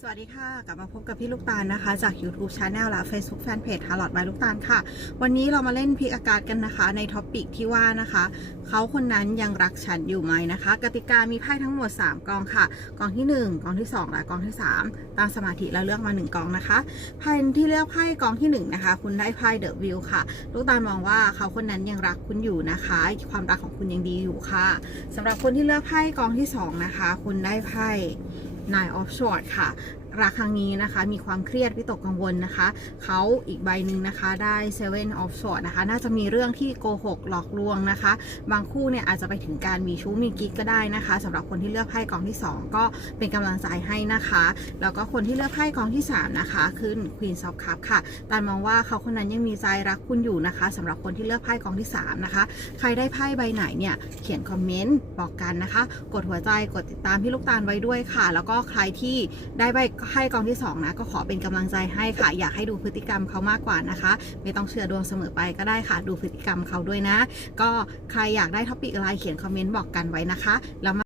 สวัสดีค่ะ กลับมาพบกับพี่ลูกตาลนะคะ จาก YouTube Channel และ Facebook Fanpage ฮาร์ลอดบายลูกตาลค่ะ วันนี้เรามาเล่นพิกอากาศกันนะคะ ในท็อปิกที่ว่านะคะ เขาคนนั้นยังรักฉันอยู่ไหมนะคะ กติกามีไพ่ทั้งหมด 3 กองค่ะ กองที่ 1 กองที่ 2 และกองที่ 3 ตามสมาธิแล้วเลือกมา 1 กองนะคะไพ่ที่เลือกไพ่กองที่ 1 นะคะ คุณได้ไพ่เดอะวิวค่ะ ลูกตาลมองว่าเขาคนนั้นยังรักคุณอยู่นะคะ ความรักของคุณยังดีอยู่ค่ะสำหรับคนที่เลือกไพ่กองที่ 2 นะคะ คุณได้ไพ่ นายออฟชอร์ค่ะ รักครั้งนี้นะคะ มีความเครียดวิตกกังวลนะคะ เขาอีกใบหนึ่งนะคะได้ Seven of Swords นะคะ น่าจะมีเรื่องที่โกหกหลอกลวงนะคะ บางคู่เนี่ยอาจจะไปถึงการมีชู้มีกิ๊กก็ได้นะคะสำหรับคนที่เลือกไพ่กองที่ 2 ก็เป็นกำลังใจให้นะคะ แล้วก็คนที่เลือกไพ่กองที่ 3 นะคะ ขึ้น Queen of Cup ค่ะตานมองว่าเขาคนนั้นยังมีใจรักคุณอยู่นะคะสำหรับคนที่เลือกไพ่กองที่ 3 นะคะ ใครได้ไพ่ใบไหนเนี่ยเขียนคอมเมนต์บอกกันนะคะ กดหัวใจกดติดตามพี่ลูกตาลไว้ด้วยค่ะ แล้วก็ใครที่ได้ใบให้กองที่สองนะ ก็ขอเป็นกำลังใจให้ค่ะ อยากให้ดูพฤติกรรมเขามากกว่านะคะ ไม่ต้องเชื่อดวงเสมอไปก็ได้ค่ะ ดูพฤติกรรมเขาด้วยนะ ก็ใครอยากได้ท็อปิกอะไรเขียนคอมเมนต์บอกกันไว้นะคะแล้วมา